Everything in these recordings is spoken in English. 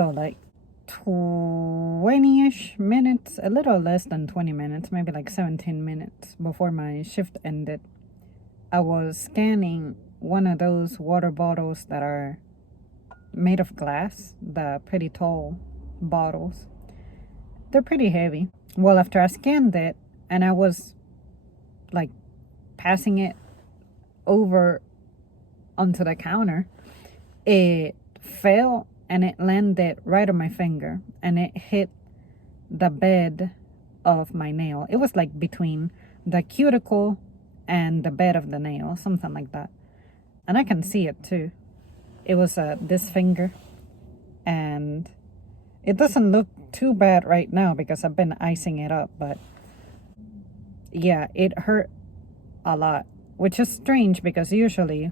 So like 20-ish minutes, a little less than 20 minutes, maybe like 17 minutes before my shift ended, I was scanning one of those water bottles that are made of glass, the pretty tall bottles. They're pretty heavy. Well, after I scanned it and I was like passing it over onto the counter, it fell and it landed right on my finger and it hit the bed of my nail. It was like between the cuticle and the bed of the nail, something like that. And I can see it too. It was this finger, and it doesn't look too bad right now because I've been icing it up, but yeah, it hurt a lot, which is strange because usually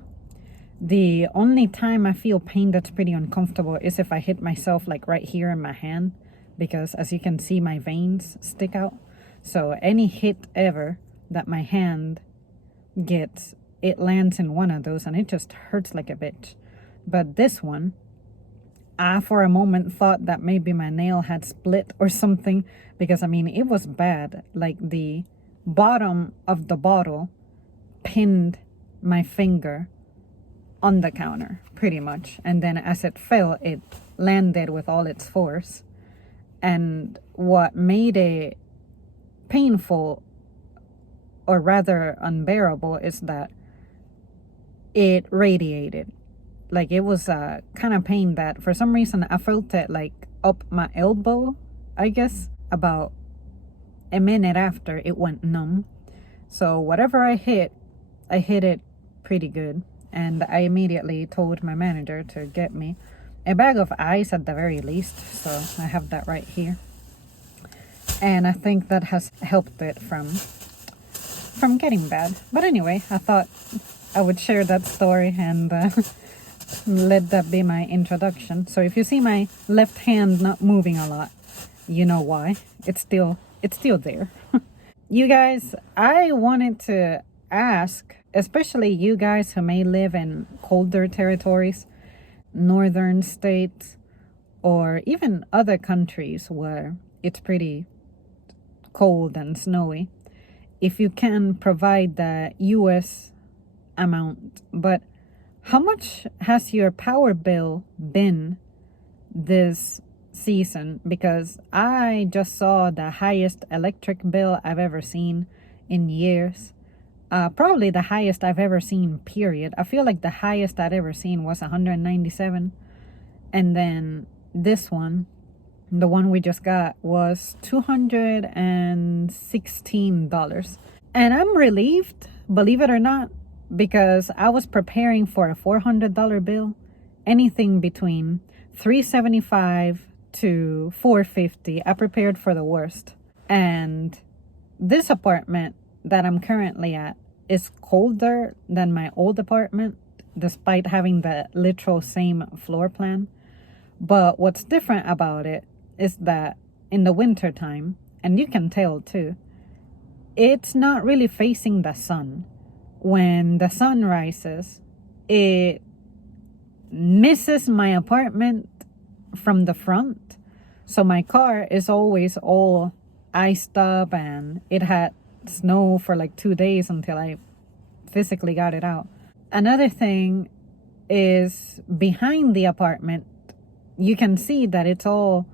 the only time I feel pain that's pretty uncomfortable is if I hit myself like right here in my hand, because as you can see, my veins stick out. So any hit ever that my hand gets, it lands in one of those and it just hurts like a bitch. But this one, I for a moment thought that maybe my nail had split or something, because I mean, it was bad. Like the bottom of the bottle pinned my finger on the counter pretty much, and then as it fell, it landed with all its force. And what made it painful, or rather unbearable, is that it radiated. Like it was a kind of pain that for some reason I felt it like up my elbow, I guess. About a minute after, it went numb. So whatever I hit it pretty good. And I immediately told my manager to get me a bag of ice at the very least. So I have that right here. And I think that has helped it from getting bad. But anyway, I thought I would share that story and let that be my introduction. So if you see my left hand not moving a lot, you know why. It's still there. You guys, I wanted to ask, especially you guys who may live in colder territories, northern states, or even other countries where it's pretty cold and snowy, if you can provide the US amount. But how much has your power bill been this season? Because I just saw the highest electric bill I've ever seen in years. Probably the highest I've ever seen, period. I feel like the highest I'd ever seen was 197. And then this one, the one we just got, was $216. And I'm relieved, believe it or not, because I was preparing for a $400 bill. Anything between $375 to $450. I prepared for the worst. And this apartment that I'm currently at is colder than my old apartment, despite having the literal same floor plan. But what's different about it is that in the winter time, and you can tell too, it's not really facing the sun. When the sun rises, it misses my apartment from the front. So my car is always all iced up, and it had snow for like 2 days until I physically got it out. Another thing is, behind the apartment, you can see that it's all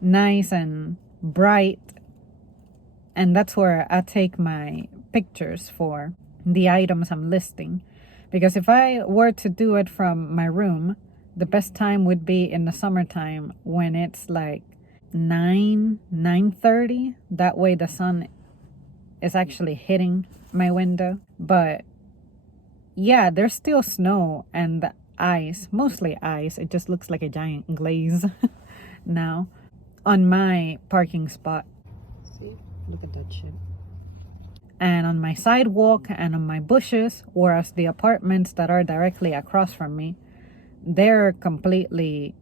nice and bright, and that's where I take my pictures for the items I'm listing. Because if I were to do it from my room, the best time would be in the summertime when it's like 9:30. That way the sun is actually hitting my window. But yeah, there's still snow and the ice, mostly ice. It just looks like a giant glaze now on my parking spot. See, look at that shit. And on my sidewalk and on my bushes, whereas the apartments that are directly across from me, they're completely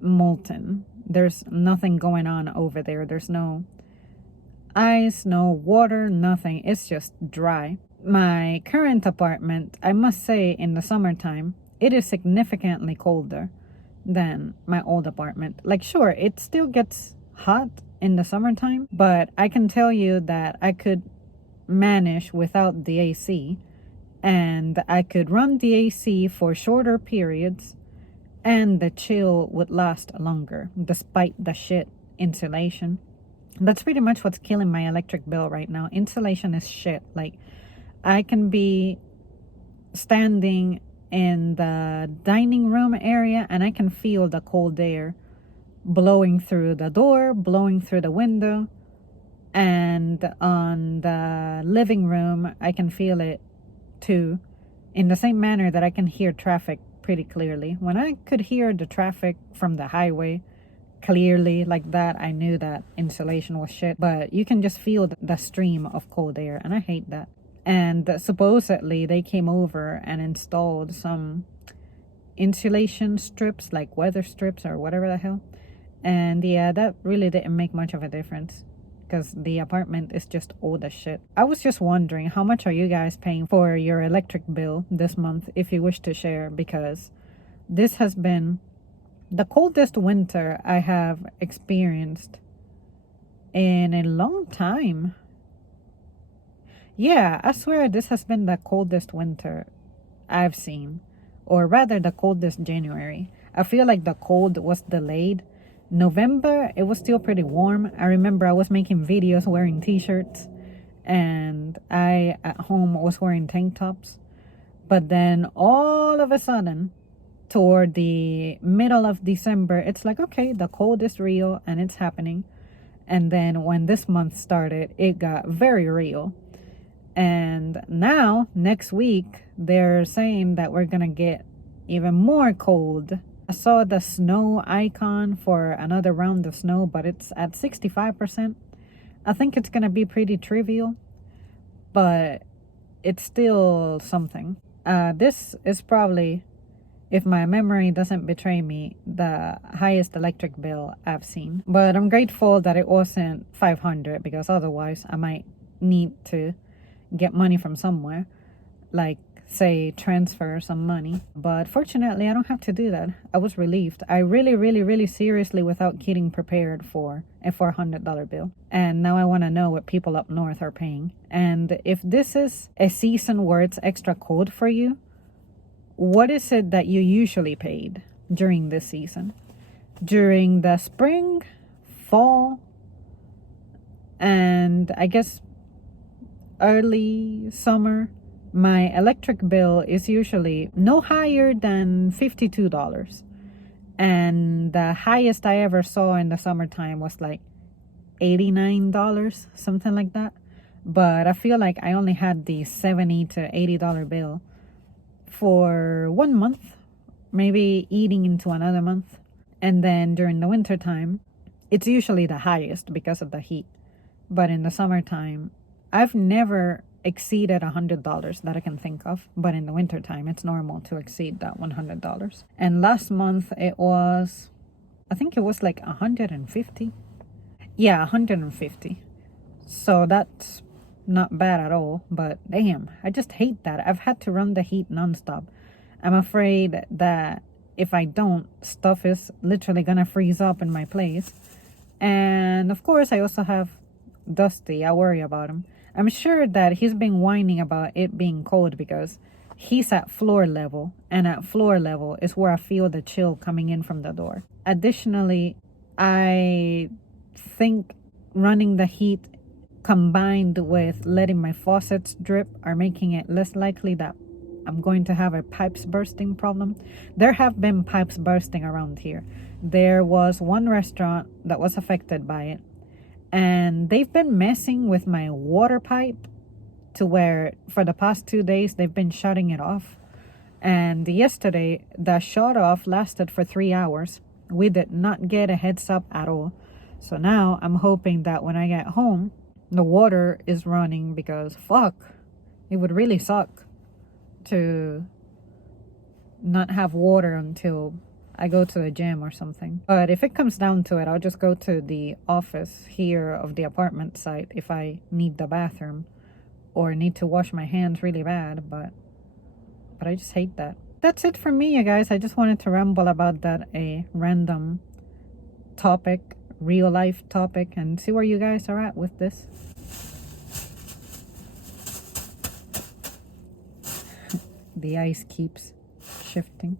molten. There's nothing going on over there. There's no ice, no water, nothing. It's just dry. My current apartment, I must say, in the summertime, it is significantly colder. than my old apartment. Like, sure, it still gets hot in the summertime, but I can tell you that I could manage without the AC, and I could run the AC for shorter periods, and the chill would last longer despite the shit insulation. That's pretty much what's killing my electric bill right now. Insulation is shit. Like, I can be standing in the dining room area and I can feel the cold air blowing through the door, blowing through the window, and on the living room I can feel it too, in the same manner that I can hear traffic pretty clearly. When I could hear the traffic from the highway clearly like that, I knew that insulation was shit. But you can just feel the stream of cold air, and I hate that. And supposedly they came over and installed some insulation strips, like weather strips or whatever the hell. And yeah, that really didn't make much of a difference because the apartment is just old as shit. I was just wondering, how much are you guys paying for your electric bill this month, if you wish to share? Because this has been the coldest winter I have experienced in a long time. Yeah, I swear this has been the coldest winter I've seen, or rather the coldest January. I feel like the cold was delayed. November, it was still pretty warm. I remember I was making videos wearing t-shirts, and I at home was wearing tank tops. But then all of a sudden, toward the middle of December, it's like, okay, the cold is real and it's happening. And then when this month started, it got very real. And now, next week, they're saying that we're gonna get even more cold. I saw the snow icon for another round of snow, but it's at 65%. I think it's gonna be pretty trivial, but it's still something. This is probably, if my memory doesn't betray me, the highest electric bill I've seen. But I'm grateful that it wasn't 500, because otherwise I might need to get money from somewhere, like say transfer some money. But fortunately I don't have to do that. I was relieved. I really seriously, without kidding, prepared for a $400 bill, and now I want to know what people up north are paying. And if this is a season where it's extra cold for you, what is it that you usually paid during this season? During the spring, fall, and I guess early summer, my electric bill is usually no higher than $52. And the highest I ever saw in the summertime was like $89, something like that. But I feel like I only had the $70 to $80 bill for 1 month, maybe eating into another month. And then during the winter time, it's usually the highest because of the heat. But in the summertime, I've never exceeded $100 that I can think of. But in the wintertime, it's normal to exceed that $100. And last month it was, I think it was like 150. Yeah, 150. So that's not bad at all. But damn, I just hate that. I've had to run the heat nonstop. I'm afraid that if I don't, stuff is literally gonna freeze up in my place. And of course, I also have Dusty. I worry about him. I'm sure that he's been whining about it being cold because he's at floor level, and at floor level is where I feel the chill coming in from the door. Additionally, I think running the heat combined with letting my faucets drip are making it less likely that I'm going to have a pipes bursting problem. There have been pipes bursting around here. There was one restaurant that was affected by it, and they've been messing with my water pipe to where for the past 2 days they've been shutting it off. And yesterday the shut off lasted for 3 hours. We did not get a heads up at all. So now I'm hoping that when I get home the water is running, because fuck, it would really suck to not have water until I go to the gym or something. But if it comes down to it, I'll just go to the office here of the apartment site if I need the bathroom or need to wash my hands really bad. But I just hate that. What that's it for me, you guys. I just wanted to ramble about that, a random topic, real life topic, and see where you guys are at with this. The ice keeps shifting.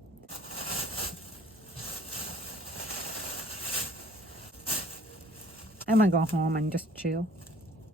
I'm gonna go home and just chill.